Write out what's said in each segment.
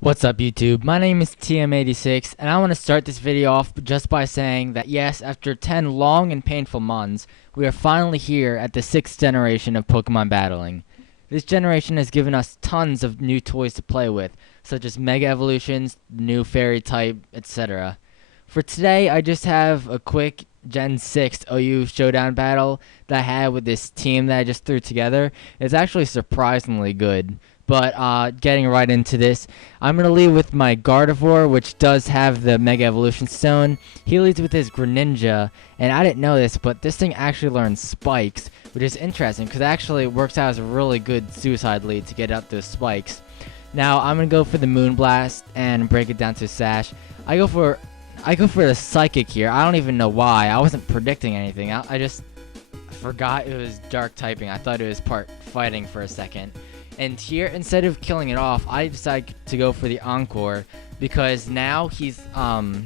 What's up YouTube? My name is TM86 and I want to start this video off just by saying that yes, after 10 long and painful months, we are finally here at the 6th generation of Pokemon battling. This generation has given us tons of new toys to play with, such as Mega Evolutions, new Fairy type, etc. For today, I just have a quick Gen 6 OU Showdown battle that I had with this team that I just threw together. It's actually surprisingly good. But getting right into this, I'm going to lead with my Gardevoir, which does have the Mega Evolution Stone. He leads with his Greninja, and I didn't know this, but this thing actually learns Spikes, which is interesting because it actually works out as a really good suicide lead to get up those Spikes. Now, I'm going to go for the Moonblast and break it down to Sash. I go for the Psychic here. I don't even know why. I wasn't predicting anything. I just forgot it was Dark typing. I thought it was part fighting for a second. And here, instead of killing it off, I decide to go for the Encore because now he's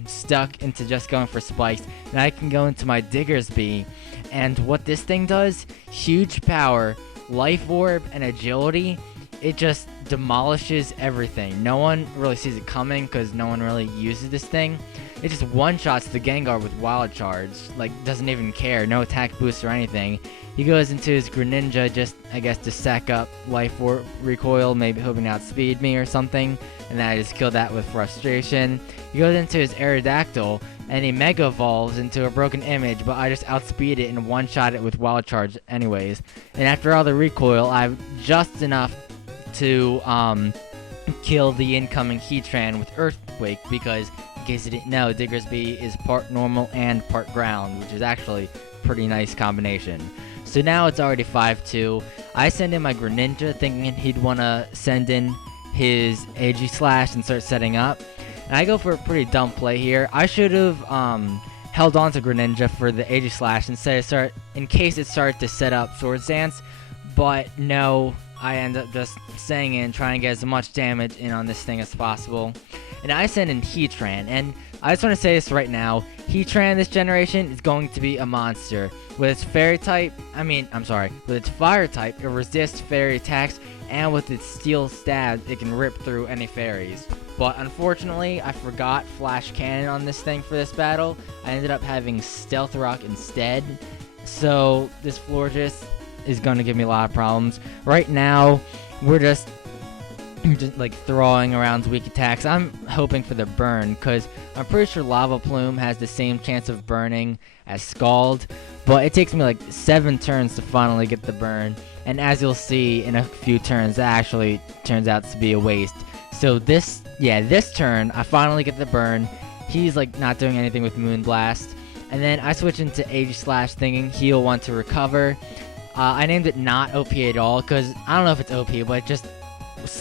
stuck into just going for Spikes, and I can go into my Diggersby. And what this thing does, huge power, Life Orb, and Agility, it just demolishes everything. No one really sees it coming because no one really uses this thing. It just one-shots the Gengar with Wild Charge, like doesn't even care, no attack boost or anything. He goes into his Greninja just, I guess, to sack up Life Orb Recoil, maybe hoping to outspeed me or something, and then I just killed that with Frustration. He goes into his Aerodactyl, and he Mega Evolves into a Broken Image, but I just outspeed it and one-shot it with Wild Charge anyways. And after all the recoil, I have just enough to kill the incoming Heatran with Earthquake because, in case you didn't know, Diggersby is part normal and part ground, which is actually a pretty nice combination. So now it's already 5-2. I send in my Greninja thinking he'd want to send in his Aegislash and start setting up. And I go for a pretty dumb play here. I should have held on to Greninja for the Aegislash in case it started to set up Swords Dance. But no, I end up just staying in, trying to get as much damage in on this thing as possible. And I send in Heatran, and I just want to say this right now, Heatran this generation is going to be a monster. With its Fairy type, with its Fire type, it resists Fairy attacks, and with its Steel stabs, it can rip through any Fairies. But unfortunately, I forgot Flash Cannon on this thing for this battle. I ended up having Stealth Rock instead, so this Florges is going to give me a lot of problems. Right now, we're just like throwing around weak attacks. I'm hoping for the burn because I'm pretty sure Lava Plume has the same chance of burning as Scald, but it takes me like 7 turns to finally get the burn, and as you'll see in a few turns, that actually turns out to be a waste. So this turn I finally get the burn. He's like not doing anything with Moonblast, and then I switch into Aegislash thinking he'll want to recover. I named it not OP at all because I don't know if it's OP, but it just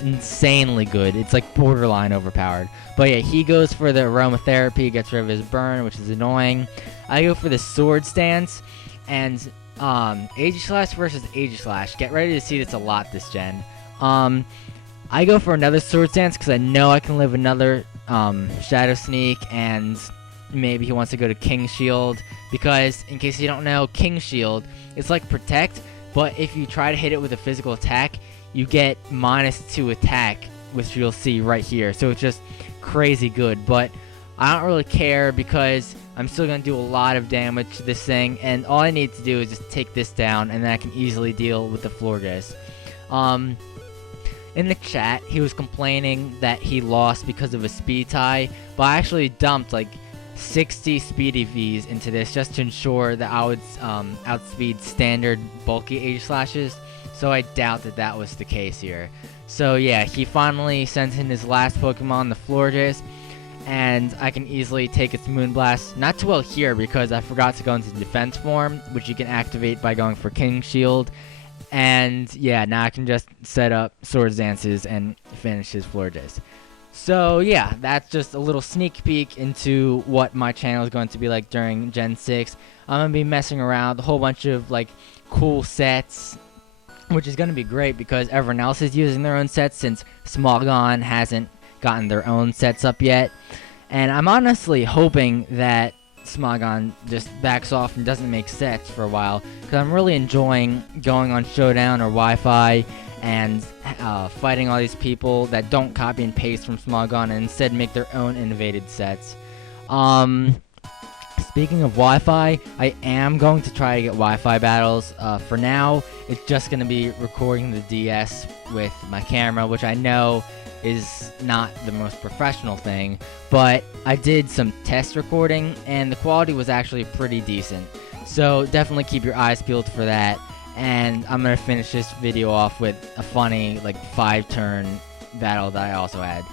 insanely good. It's like borderline overpowered. But yeah, he goes for the Aromatherapy, gets rid of his burn, which is annoying. I go for the Sword Stance, and Aegislash versus Aegislash. Get ready to see this a lot this gen. I go for another Sword Stance because I know I can live another Shadow Sneak, and maybe he wants to go to King Shield because, in case you don't know, King Shield, it's like Protect, but if you try to hit it with a physical attack, you get -2 attack, which you'll see right here. So it's just crazy good, but I don't really care because I'm still going to do a lot of damage to this thing, and all I need to do is just take this down, and then I can easily deal with the Florges. In the chat, he was complaining that he lost because of a speed tie, but I actually dumped like 60 speedy Vs into this just to ensure that I would outspeed standard bulky Aegislashes. So I doubt that that was the case here. So yeah, he finally sends in his last Pokemon, the Florges, and I can easily take its Moonblast. Not too well here because I forgot to go into defense form, which you can activate by going for King Shield. And yeah, now I can just set up Swords Dances and finish his Florges. So yeah, that's just a little sneak peek into what my channel is going to be like during Gen 6. I'm going to be messing around with a whole bunch of like cool sets, which is going to be great because everyone else is using their own sets since Smogon hasn't gotten their own sets up yet. And I'm honestly hoping that Smogon just backs off and doesn't make sets for a while because I'm really enjoying going on Showdown or Wi-Fi and fighting all these people that don't copy and paste from Small Gun and instead make their own innovated sets. Speaking of Wi-Fi, I am going to try to get Wi-Fi battles. For now, it's just going to be recording the DS with my camera, which I know is not the most professional thing, but I did some test recording, and the quality was actually pretty decent. So definitely keep your eyes peeled for that, and I'm going to finish this video off with a funny, like, 5-turn battle that I also had.